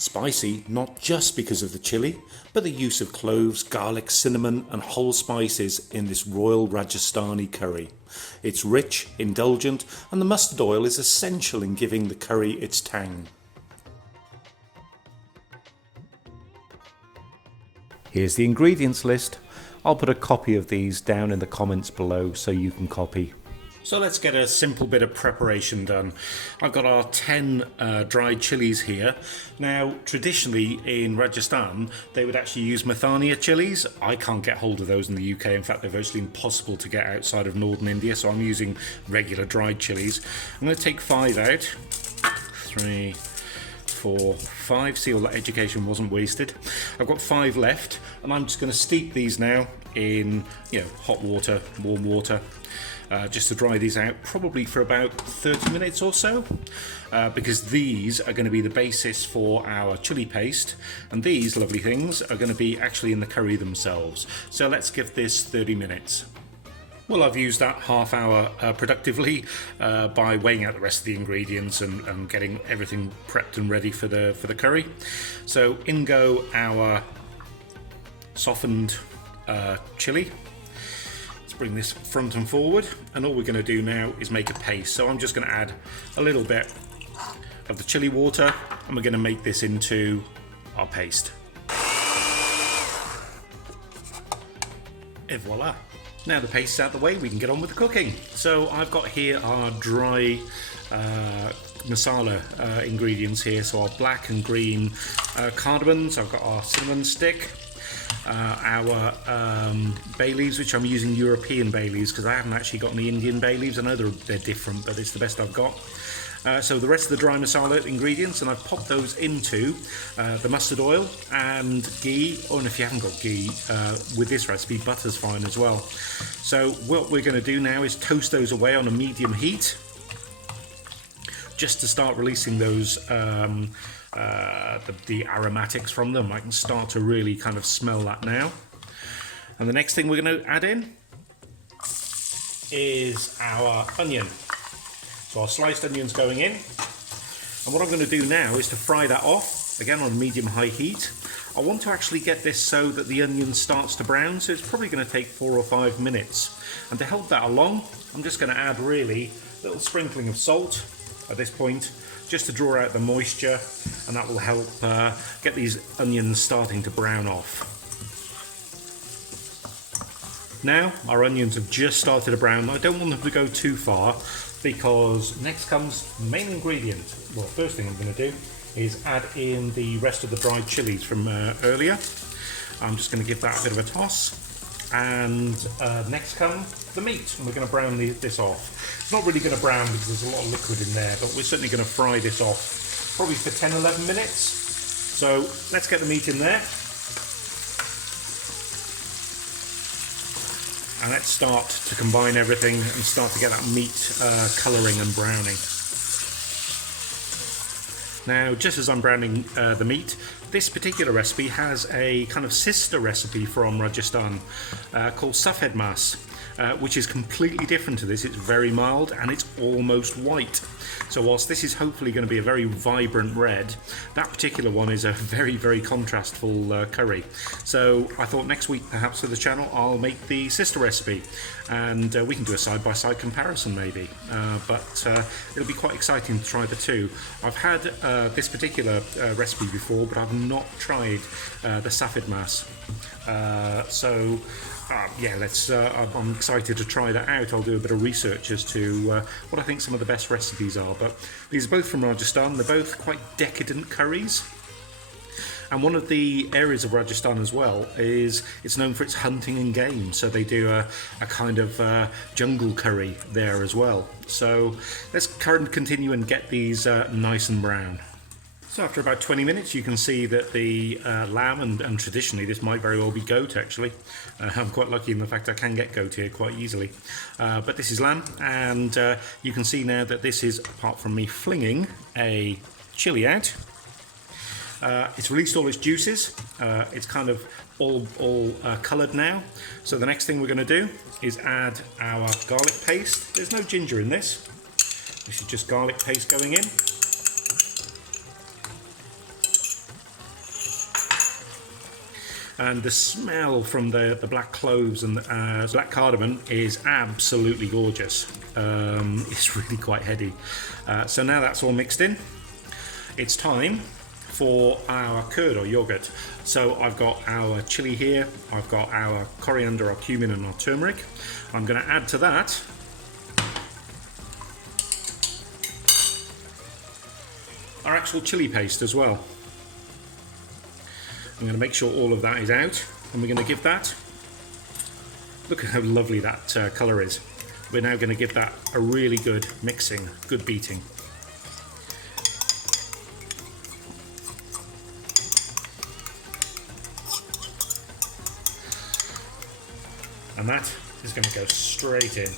Spicy not just because of the chili, but the use of cloves, garlic, cinnamon and whole spices in this royal Rajasthani curry. It's rich, indulgent, and the mustard oil is essential in giving the curry its tang. Here's the ingredients list. I'll put a copy of these down in the comments below so you can copy. So let's get a simple bit of preparation done. I've got our 10 dried chilies here. Now, traditionally in Rajasthan, they would actually use Mathania chilies. I can't get hold of those in the UK. In fact, they're virtually impossible to get outside of northern India, so I'm using regular dried chilies. I'm going to take 5 out. 3, 4, 5. See, all that education wasn't wasted. I've got 5 left, and I'm just going to steep these now in, hot water, warm water. Just to dry these out, probably for about 30 minutes or so, because these are going to be the basis for our chili paste, and these lovely things are going to be actually in the curry themselves. So let's give this 30 minutes. Well, I've used that half hour productively by weighing out the rest of the ingredients and getting everything prepped and ready for the curry. So in go our softened chili. Bring this front and forward, and all we're going to do now is make a paste. So I'm just going to add a little bit of the chili water, and we're going to make this into our paste. Et voila! Now the paste is out of the way, we can get on with the cooking. So I've got here our dry masala ingredients here. So our black and green cardamoms. I've got our cinnamon stick. Our bay leaves, which I'm using European bay leaves because I haven't actually got any Indian bay leaves. I know they're different, but it's the best I've got. So the rest of the dry masala ingredients, and I've popped those into the mustard oil and ghee, and if you haven't got ghee, with this recipe, butter's fine as well. So what we're going to do now is toast those away on a medium heat, just to start releasing those the aromatics from them. I can start to really kind of smell that now. And the next thing we're going to add in is our onion. So our sliced onions going in. And what I'm going to do now is to fry that off, again on medium-high heat. I want to actually get this so that the onion starts to brown, so it's probably going to take 4 or 5 minutes. And to help that along, I'm just going to add really a little sprinkling of salt at this point, just to draw out the moisture, and that will help get these onions starting to brown off. Now our onions have just started to brown. I don't want them to go too far, because next comes the main ingredient. Well, first thing I'm going to do is add in the rest of the dried chilies from earlier. I'm just going to give that a bit of a toss. And next come the meat, and we're going to brown this off. It's not really going to brown because there's a lot of liquid in there, but we're certainly going to fry this off probably for 10-11 minutes. So let's get the meat in there, and let's start to combine everything and start to get that meat colouring and browning. Now, just as I'm browning the meat, this particular recipe has a kind of sister recipe from Rajasthan called Laal Maas, which is completely different to this. It's very mild and it's almost white. So whilst this is hopefully going to be a very vibrant red, that particular one is a very, very contrastful curry. So I thought next week, perhaps for the channel, I'll make the sister recipe, and we can do a side-by-side comparison maybe. But it'll be quite exciting to try the two. I've had this particular recipe before, but I've not tried the Laal Maas. Yeah, I'm excited to try that out. I'll do a bit of research as to what I think some of the best recipes are. But these are both from Rajasthan. They're both quite decadent curries. And one of the areas of Rajasthan as well is it's known for its hunting and game. So they do a kind of jungle curry there as well. So let's continue and get these nice and brown. So after about 20 minutes, you can see that the lamb, and traditionally this might very well be goat actually. I'm quite lucky in the fact I can get goat here quite easily. But this is lamb, and you can see now that this is, apart from me flinging a chili out, it's released all its juices. It's kind of all coloured now. So the next thing we're going to do is add our garlic paste. There's no ginger in this. This is just garlic paste going in. and the smell from the black cloves and black cardamom is absolutely gorgeous. It's really quite heady. So now that's all mixed in, it's time for our curd or yogurt. So I've got our chili here, I've got our coriander, our cumin and our turmeric. I'm going to add to that our actual chili paste as well. I'm going to make sure all of that is out, and we're going to give that, look at how lovely that colour is. We're now going to give that a really good mixing, good beating. And that is going to go straight in.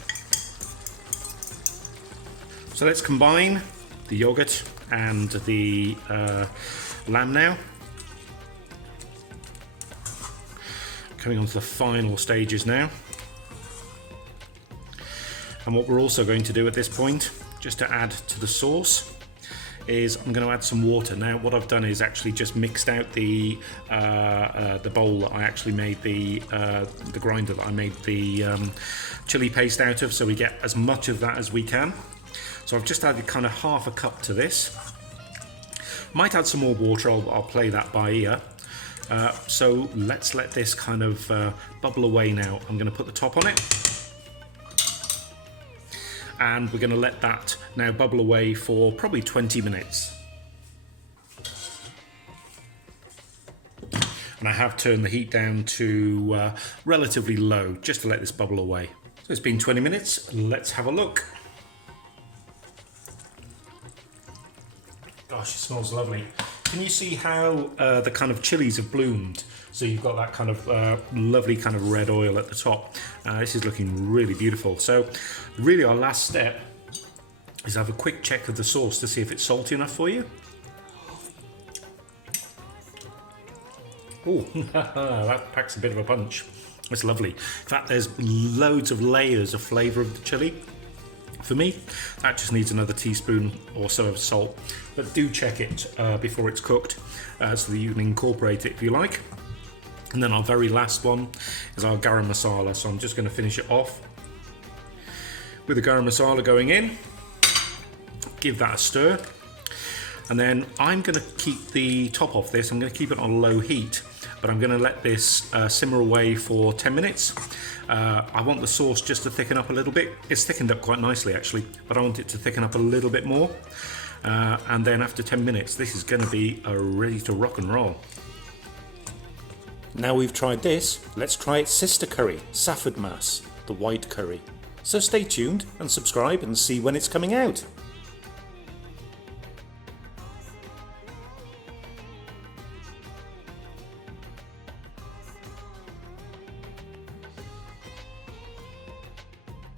So let's combine the yogurt and the lamb now. Coming on to the final stages now. And what we're also going to do at this point, just to add to the sauce, is I'm going to add some water. Now what I've done is actually just mixed out the bowl that I actually made the grinder that I made the chili paste out of, so we get as much of that as we can. So I've just added kind of half a cup to this. Might add some more water, I'll play that by ear. So let's let this kind of bubble away now. I'm going to put the top on it, and we're going to let that now bubble away for probably 20 minutes. And I have turned the heat down to relatively low, just to let this bubble away. So it's been 20 minutes, let's have a look. Gosh, it smells lovely. Can you see how the kind of chilies have bloomed? So you've got that kind of lovely kind of red oil at the top. This is looking really beautiful. So really our last step is have a quick check of the sauce to see if it's salty enough for you. Oh, that packs a bit of a punch. It's lovely. In fact, there's loads of layers of flavour of the chili. For me, that just needs another teaspoon or so of salt, but do check it before it's cooked so that you can incorporate it if you like. And then our very last one is our garam masala, so I'm just going to finish it off with the garam masala going in. Give that a stir, and then I'm going to keep the top off this. I'm going to keep it on low heat, but I'm going to let this simmer away for 10 minutes. I want the sauce just to thicken up a little bit. It's thickened up quite nicely actually, but I want it to thicken up a little bit more. And then after 10 minutes, this is going to be ready to rock and roll. Now we've tried this, let's try its sister curry, Safford Maas, the white curry. So stay tuned and subscribe and see when it's coming out.